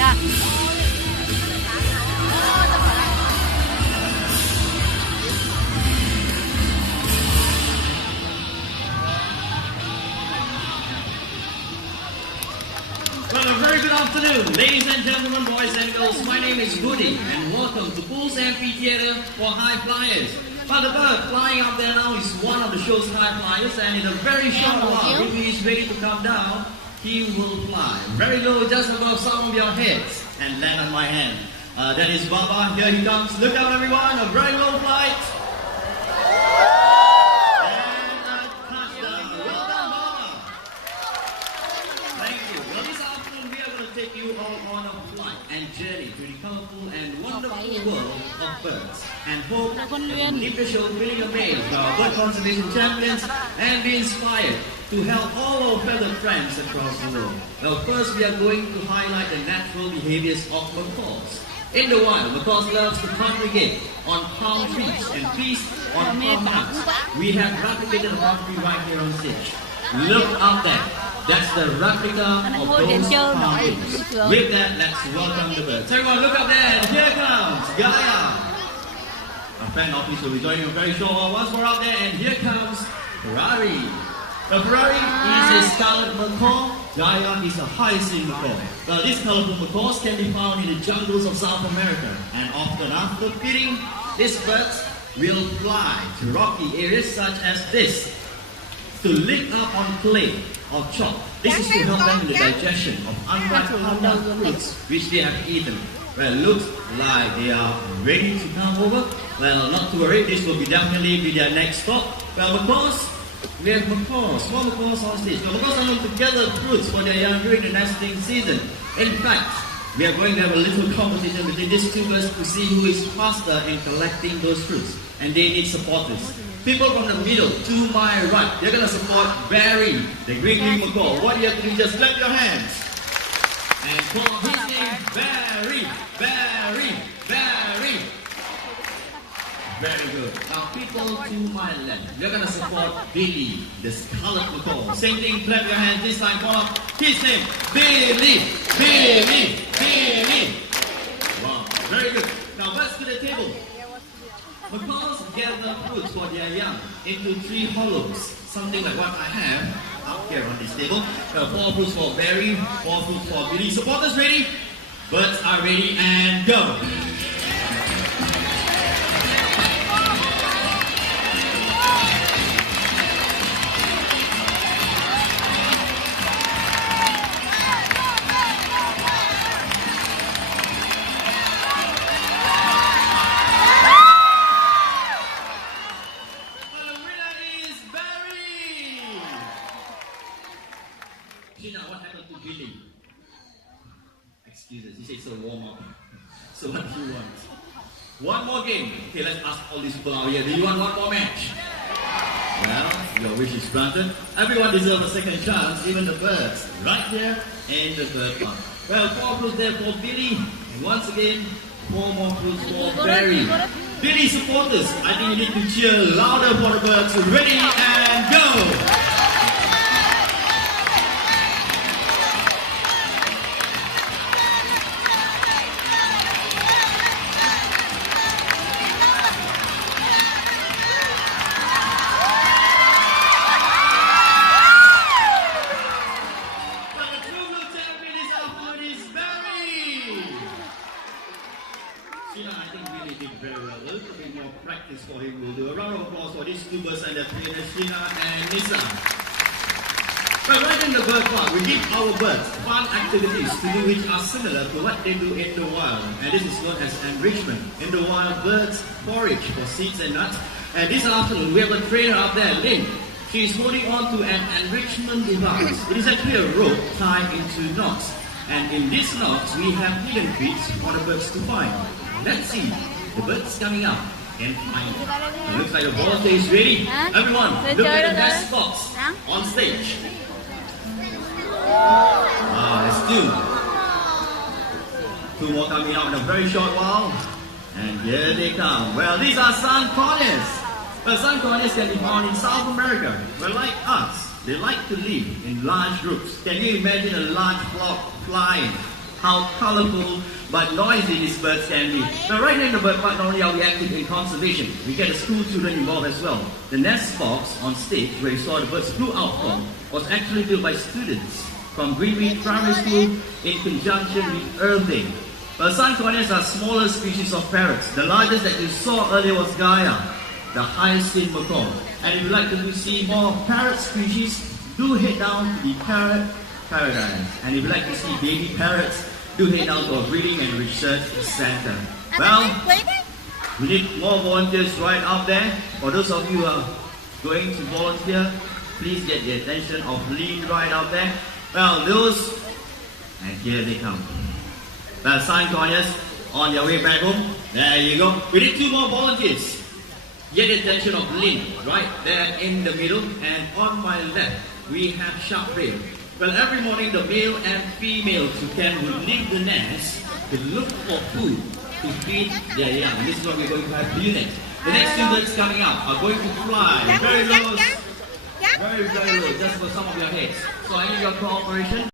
Dạ. Well, a very good afternoon, ladies and gentlemen, boys and girls. My name is Woody, and welcome to Pools Amphitheatre for High Flyers. Well, the bird flying up there now is one of the show's high flyers, and in a very short while, if he is ready to come down, he will fly very low, just above some of your heads, and land on my hand. That is Baba. Here he comes. Look out, everyone! A very low flight. Take you all on a flight and journey to the colorful and wonderful world of birds, and hope that you leave the show feeling amazed by our bird conservation champions and be inspired to help all our fellow friends across the world. Now, first we are going to highlight the natural behaviors of macaws. In the wild, macaws love to congregate on palm trees and feast on palm nuts. We have replicated the palm tree right here on stage. Look up there. That's the replica of those palm trees. With that, let's welcome the birds. Everyone, look up there, and here comes Gaia. Our fan office will be joining you very short. Once more up there, and here comes Ferrari. Now, Ferrari is a scarlet macaw. Gaia is a hyacinth macaw. Now, these colorful macaws can be found in the jungles of South America, and often after feeding, these birds will fly to rocky areas such as this to lick up on clay or chalk. This is to help them in the digestion of unripe fruits which they have eaten. Well, looks like they are ready to come over. Well, not to worry, this will definitely be their next stop. Well, macaws, we have macaws, small macaws on stage. Now, macaws are known to gather fruits for their young during the nesting season. In fact, we are going to have a little competition between these two birds to see who is faster in collecting those fruits. And they need supporters. People from the middle to my right, they're going to support Barry, the green macaw. What you have to do is just clap your hands and call his name, Barry, Barry, Barry. Very good. Now people to my left, they're going to support Billy, the scarlet macaw. Same thing, clap your hands this time, call up his name, Billy, Billy, Billy. Wow, very good. Now let's to the table. Macaws gather fruits for their young into 3 hollows, something like what I have up here on this table. 4 fruits for Barry, 4 fruits for Billy. Supporters ready? Birds are ready and go! What happened to Billy? Excuses, he said it's a warm-up. So what do you want? One more game. Okay, let's ask all these people out here. Do you want one more match? Well, your wish is granted. Everyone deserves a second chance, even the birds. Right here in the third one. Well, 4 fruits there for Billy. And once again, 4 more fruits for Barry. Billy supporters, I think you need to cheer louder for the birds. Ready and go! I think Billy did very well. A little bit more practice for him. We'll do a round of applause for these 2 birds and their trainers, Sheena and Nisa. Well, right in the bird park, we give our birds fun activities to do which are similar to what they do in the wild. And this is known as enrichment. In the wild, birds forage for seeds and nuts. And this afternoon, we have a trainer up there, Lynn. She is holding on to an enrichment device. It is actually a rope tied into knots. And in these knots, we have hidden treats for the birds to find. Let's see the birds coming up and find it. It looks like the volunteer is ready. Everyone, look at the best spots on stage. Wow, there's 2. 2 more coming out in a very short while. And here they come. Well, these are sun conures. Well, sun conures can be found in South America. Well, like us, they like to live in large groups. Can you imagine a large flock flying how colorful but noisy these birds can be. Now, right now in the bird park, not only are we active in conservation, we get the school children involved as well. The nest box on stage where you saw the birds flew out from was actually built by students from Greenwich Primary School in conjunction with Irving. Well, sun conures are smaller species of parrots. The largest that you saw earlier was Gaia, the hyacinth macaw. And if you'd like to see more parrot species, do head down to the Parrot Paradise. And if you'd like to see baby parrots, do head down to our Breeding and Research Center. Well, we need more volunteers right out there. For those of you who are going to volunteer, please get the attention of Lynn right out there. Well, those, and here they come. Well, sign conures on their way back home. There you go. We need 2 more volunteers. Get the attention of Lynn right there in the middle, and on my left we have Sharprail. Well, every morning the male and female toucan will leave the nest to look for food to feed their young. This is what we're going to have to do next. The next 2 birds coming up are going to fly very low, very low, just for some of your heads. So I need your cooperation.